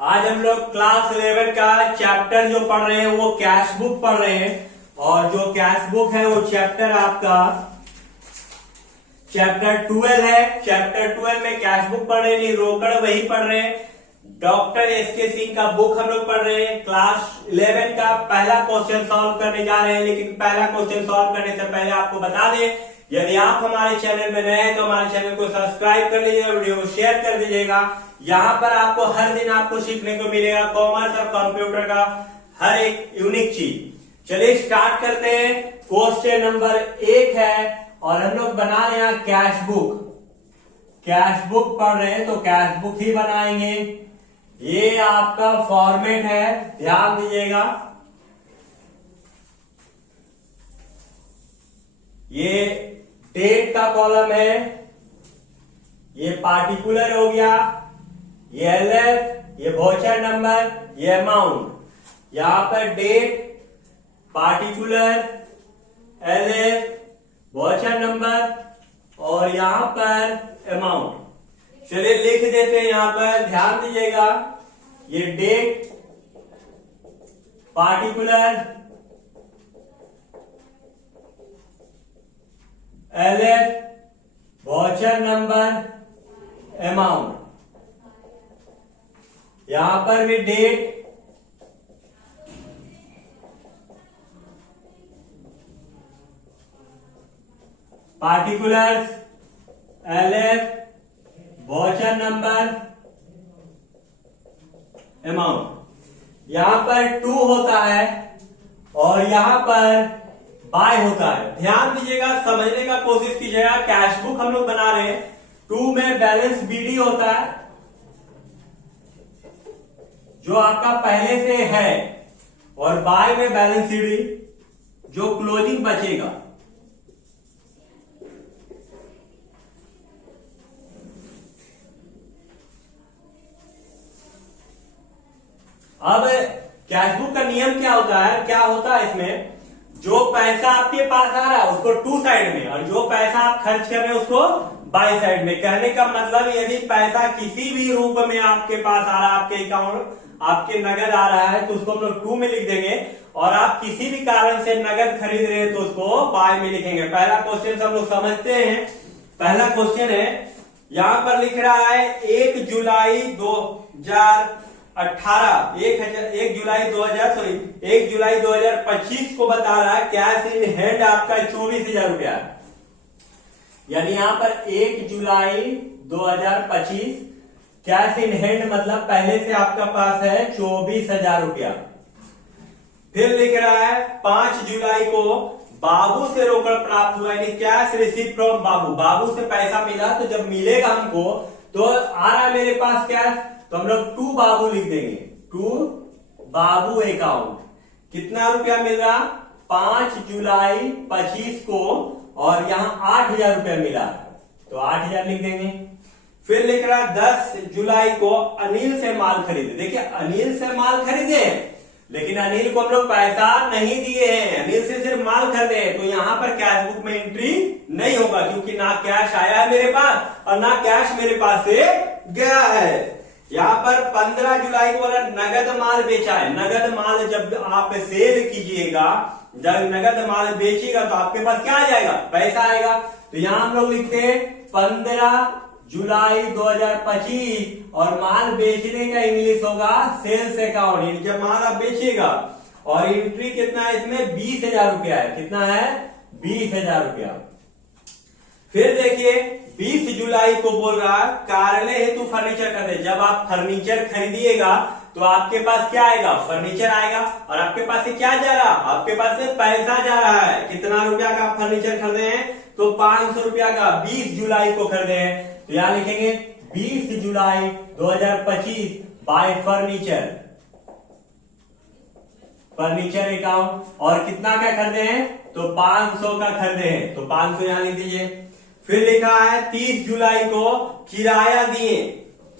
आज हम लोग क्लास 11 का चैप्टर जो पढ़ रहे हैं वो कैश बुक पढ़ रहे हैं। और जो कैश बुक है वो चैप्टर आपका चैप्टर 12 है। चैप्टर 12 में कैश बुक पढ़ रहे हैं, नहीं रोकड़ वही पढ़ रहे हैं। डॉक्टर एसके सिंह का बुक हम लोग पढ़ रहे हैं। क्लास 11 का पहला क्वेश्चन सॉल्व करने जा रहे हैं, लेकिन पहला क्वेश्चन सॉल्व करने से पहले आपको बता दें, यदि आप हमारे चैनल में नए हैं तो हमारे चैनल को सब्सक्राइब कर लीजिएगा, वीडियो को शेयर कर दीजिएगा। यहाँ पर आपको हर दिन आपको सीखने को मिलेगा कॉमर्स और कंप्यूटर का हर एक यूनिक चीज। चलिए स्टार्ट करते हैं। क्वेश्चन नंबर 1 है और हम लोग बना रहे हैं कैश बुक। कैश बुक पढ़ रहे हैं तो कैश बुक ही बनाएंगे। ये आपका फॉर्मेट है, ध्यान दीजिएगा। ये डेट का कॉलम है, ये पार्टिकुलर हो गया, ये एलएफ, ये वाउचर नंबर, ये अमाउंट। यहां पर date, particular, LF, voucher number और यहां पर अमाउंट। चलिए लिख देते हैं। यहां पर ध्यान दीजिएगा, ये date, particular, LF, voucher number, amount. यहां पर भी date, particulars, LF, voucher number, amount. यहां पर 2 होता है और यहां पर बाय होता है। ध्यान दीजिएगा, समझने का कोशिश कीजिएगा। कैश बुक हम लोग बना रहे हैं, 2 में बैलेंस बीडी होता है जो आपका पहले से है, और बाय में बैलेंस सीडी जो क्लोजिंग बचेगा। अब कैश बुक का नियम क्या होता है, क्या होता है इसमें, जो पैसा आपके पास आ रहा है उसको 2 साइड में और जो पैसा आप खर्च कर रहे हैं उसको बाई साइड में। कहने का मतलब, यदि पैसा किसी भी रूप में आपके पास आ रहा है, आपके अकाउंट, आपके नगद आ रहा है, तो उसको हम लोग 2 में लिख देंगे। और आप किसी भी कारण से नगद खरीद रहे हैं तो उसको बाय में लिखेंगे। पहला क्वेश्चन हम लोग समझते हैं। पहला क्वेश्चन है, यहां पर लिख रहा है 1 जुलाई 2025 को बता रहा है कैश इन हैंड आपका 24,000 रुपया। यानी यहां पर 1 जुलाई 2025 कैश इन हैंड मतलब पहले से आपका पास है 24,000 रुपया। फिर लिख रहा है 5 जुलाई को बाबू से रोकड़ प्राप्त हुआ, यानी कैश रिसीव फ्रॉम बाबू। बाबू से पैसा मिला, तो जब मिलेगा हमको तो आ रहा है मेरे पास कैश, तो हम लोग 2 बाबू लिख देंगे। 2 बाबू अकाउंट। कितना रुपया मिल रहा, 5 जुलाई 25 को, और यहां 8,000 रुपया मिला तो 8,000 लिख देंगे। फिर लिख रहा 10 जुलाई को अनिल से माल खरीदे। देखिए, अनिल से माल खरीदे, लेकिन अनिल को हम लोग पैसा नहीं दिए हैं, अनिल से सिर्फ माल खरीदे हैं, तो यहां पर कैश बुक में एंट्री नहीं होगा, क्योंकि ना कैश आया है मेरे पास और ना कैश मेरे पास से गया है। यहाँ पर 15 जुलाई को अगर नगद माल बेचा है, नगद माल जब आप सेल कीजिएगा, जब नगद माल बेचिएगा तो आपके पास क्या आ जाएगा, पैसा आएगा। तो यहाँ हम लोग लिखते हैं 15 जुलाई 2025 और माल बेचने का इंग्लिश होगा सेल्स अकाउंट। जब माल आप बेचिएगा, और एंट्री कितना है इसमें, 20,000 रुपया है। कितना है, 20,000 रुपया। फिर देखिए 20 जुलाई को बोल रहा है कार्यालय हेतु फर्नीचर खरीदे। जब आप फर्नीचर खरीदिएगा तो आपके पास क्या आएगा, फर्नीचर आएगा, और आपके पास से क्या जा रहा, आपके पास से पैसा जा रहा है। कितना रुपया का आप फर्नीचर खरीदे हैं, तो 500 रुपया का 20 जुलाई को खरीदे हैं। तो यहां लिखेंगे 20 जुलाई 2025 बाय फर्नीचर, फर्नीचर अकाउंट। और कितना का खरीदे हैं, तो 500 का खरीदे हैं, तो 500 यहां लिख दीजिए। फिर लिखा है 30 जुलाई को किराया दिए।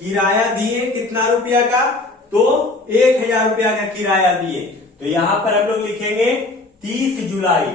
किराया दिए कितना रुपया का, तो 1,000 रुपया का किराया दिए। तो यहां पर हम लोग लिखेंगे 30 जुलाई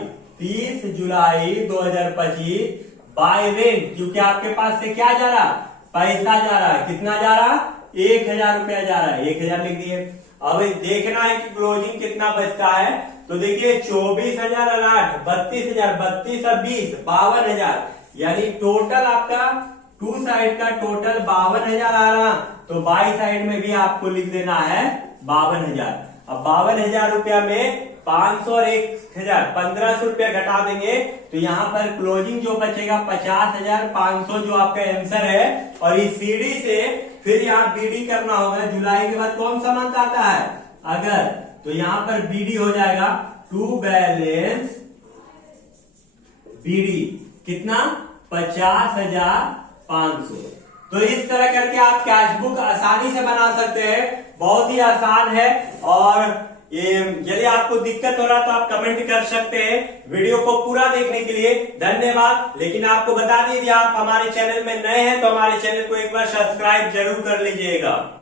2025 बाय रेंट, क्योंकि आपके पास से क्या जा रहा, पैसा जा रहा है। कितना जा रहा, 1,000 जा रहा है, 1,000 लिख दिए। अब देखना है कि क्लोजिंग कितना बचता है, तो देखिए 24,000 और 8 32,000, 32 और 20 52,000, यानी टोटल आपका टू साइड का टोटल 52,000 आ रहा, तो बाई साइड में भी आपको लिख देना है 52,000। अब 52,000 रुपया में 500 और 1,000 1,500 रुपया घटा देंगे, तो यहाँ पर क्लोजिंग जो बचेगा 50,500 जो आपका आंसर है। और इस सीडी से फिर यहाँ बीडी करना होगा, जुलाई के बाद कौन सा मंथ आता है अगर, तो यहाँ पर बीडी हो जाएगा टू बैलेंस बीडी कितना 50,500। तो इस तरह करके आप कैश बुक आसानी से बना सकते हैं, बहुत ही आसान है। और ये यदि आपको दिक्कत हो रहा तो आप कमेंट कर सकते हैं। वीडियो को पूरा देखने के लिए धन्यवाद। लेकिन आपको बता दें, यदि आप हमारे चैनल में नए हैं तो हमारे चैनल को एक बार सब्सक्राइब जरूर कर लीजिएगा।